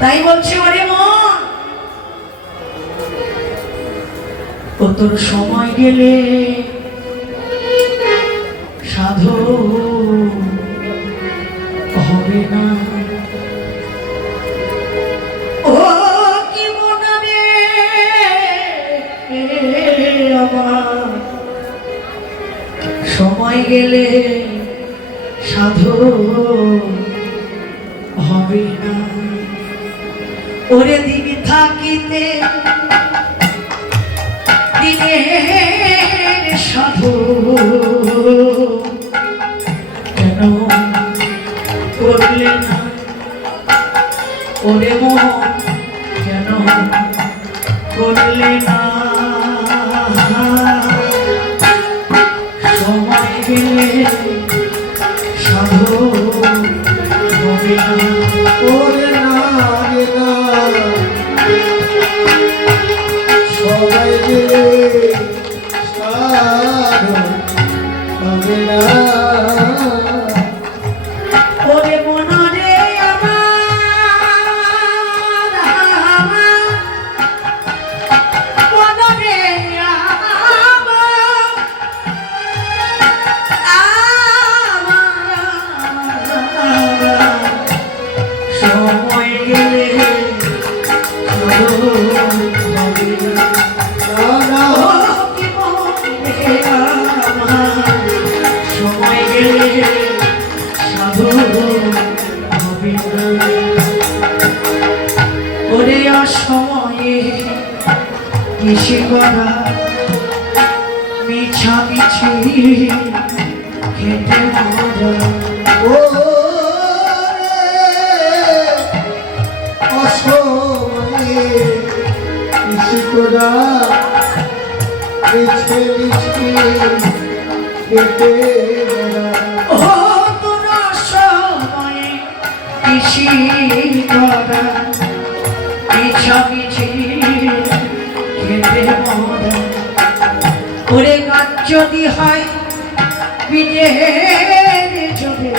তাই বলছে ওরে মন, ও তোর সময় গেলে সাধু হবে না। ও কি মনে রে আমার, সময় গেলে সাধু হবে না। ওরে দিবি থাকিতে দিনের সাধু কেন করলে না? ওরে মন কেন করলে না? সময় গেলে সাধু হবে না। ওরে না রে না, সবাই গেলে সাধু হবে না। ওরে মন রে আমার, মন রে আমার, সময় গেলে সাধু হবে না। সময় গেলে সাধু হবে না। ওরে অসময়ে কৃষি করা মিছামিছি খেতে মজা। ও অসময়ে কৃষি করা মিছে মিছে খেতে মরা। ও তোর সময়ে কৃষি করা মিছামিছি খেতে মজা। ওরে গাছ যদি হয় বিলের জলে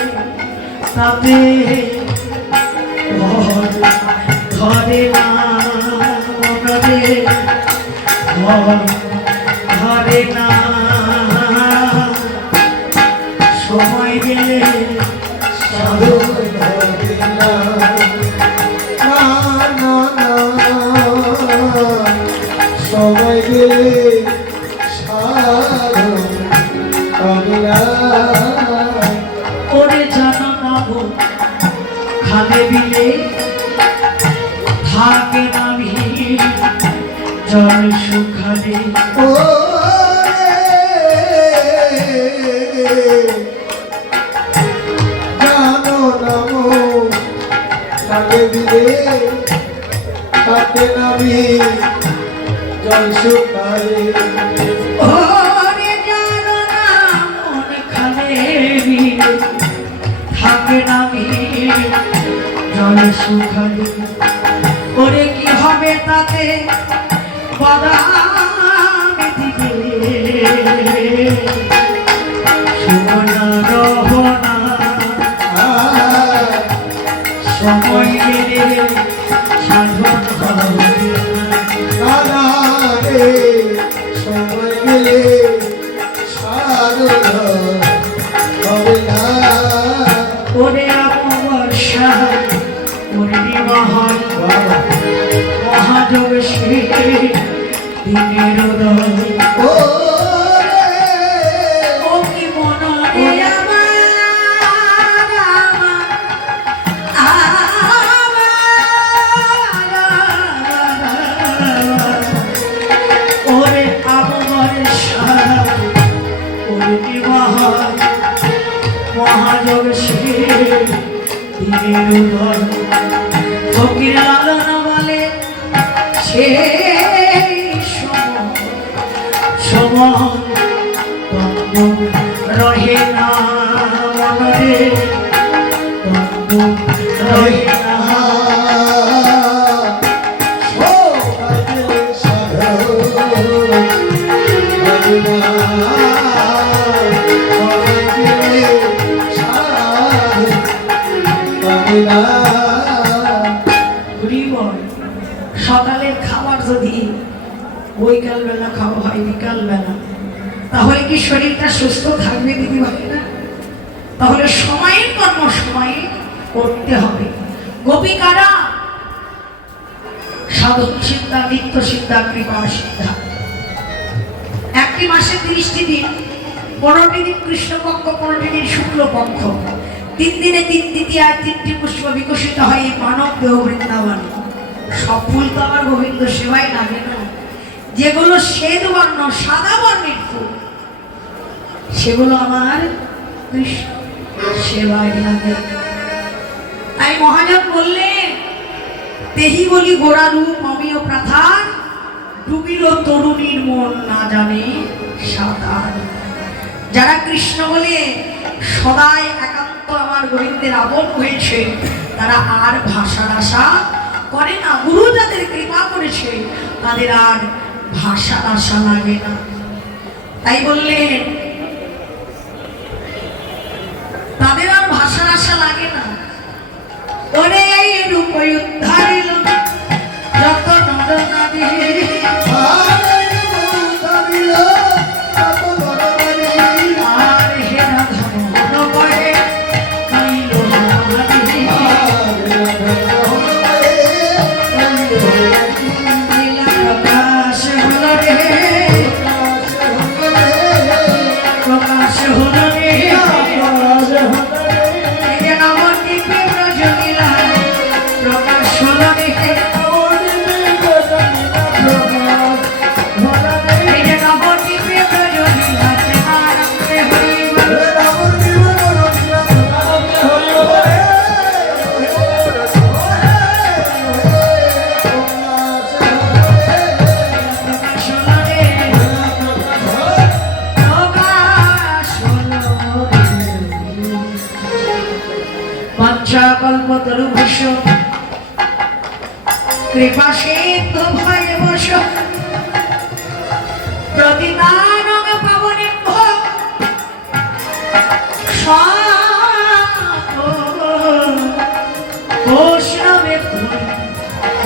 তাতে ধরে না মনে, ধরে না। সময় গেলে সাধু হবে না। না না না, সবাই গেলে সাধু হবে না। ওরে জানা বাবু খালে বিলে থাকে না জল শুকালে। ও জানো নামো কাকে দিলে কাকে নামি জল শুকালে। ওরে জানো না মন খালে বিলে থাকে না জল শুকালে। ওরে কি হবে তাতে বাদাম দিলে সোনা রহনা। সময় গেলে সাধন হবে না। না রে, সময় গেলে সাধু হবে না। ওরে অমাবস্যা পূর্ণিমাহার মহাযোগ সে দিনের উদয়। ও ও কি মন রে ওরে অমাবস্যা পূর্ণিমাহার মহাযোগ সে দিনের উদয়। ফকির লালন বলে সেই সময় রহে না মনে, রহে না। সবাই গেলে সাধু হবে না। সবাই গেলে সাধু হবে না। হরি বল। সকালের খাবার যদি বৈকাল বেলা খাওয়া হয় বিকাল বেলা, তাহলে কি শরীরটা সুস্থ থাকবে দিদি ভাইরা? তাহলে সময়ের কর্ম সময়ে করতে হবে। গোপিকারা সাধন সিদ্ধা, নিত্য সিদ্ধা, কৃপা সিদ্ধা। একটি মাসে 30টি দিন, 15টি দিন কৃষ্ণপক্ষ, 15টি দিন শুক্লপক্ষ, 3 দিনে 3 তৃতীয়ায় 3টি পুষ্প বিকশিত হয় এই মানব দেহ বৃন্দাবনে। সব ফুল তো আমার গোবিন্দ সেবাই লাগে না। যেগুলো শ্বেত বর্ণ, সাদা বর্ণের ফুল, সেগুলো আমার কৃষ্ণ সেবায় লাগে। তাই মহাজন বললেন, তেহি বলি গোড়া রূপ অমিয় প্রাথার, ডুবিল তরুণীর মন না জানে সাঁতার। যারা কৃষ্ণ বলে সদাই একান্ত আমার গোবিন্দের আপন হয়েছে, তারা আর ভাষার আশা করে না। গুরু যাদের কৃপা করেছে তাদের আর ভাষার আশা লাগে না। তাই বললেন তাদের আর ভাষার আশা লাগে না। ওরে এই রূপ উদ্ধারিল যত নর নারী, আর হেরা ধন করে পাইল হারি। প্রকাশ হল রে, প্রকাশ হল রে, নবদ্বীপে ব্রজলীলা প্রকাশ হল রে, নবদ্বীপে ব্রজলীলা প্রেমানন্দে হরিব। প্রকাশ হল রে, প্রকাশ হল রে। পঞ্চকল্পতরুভূষ কৃপা সিন্ধু ভয়ে বস, প্রতিদানং পাবনেভ্য বৈষ্ণবে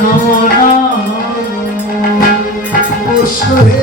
নমো নমঃ। বৈষ্ণবে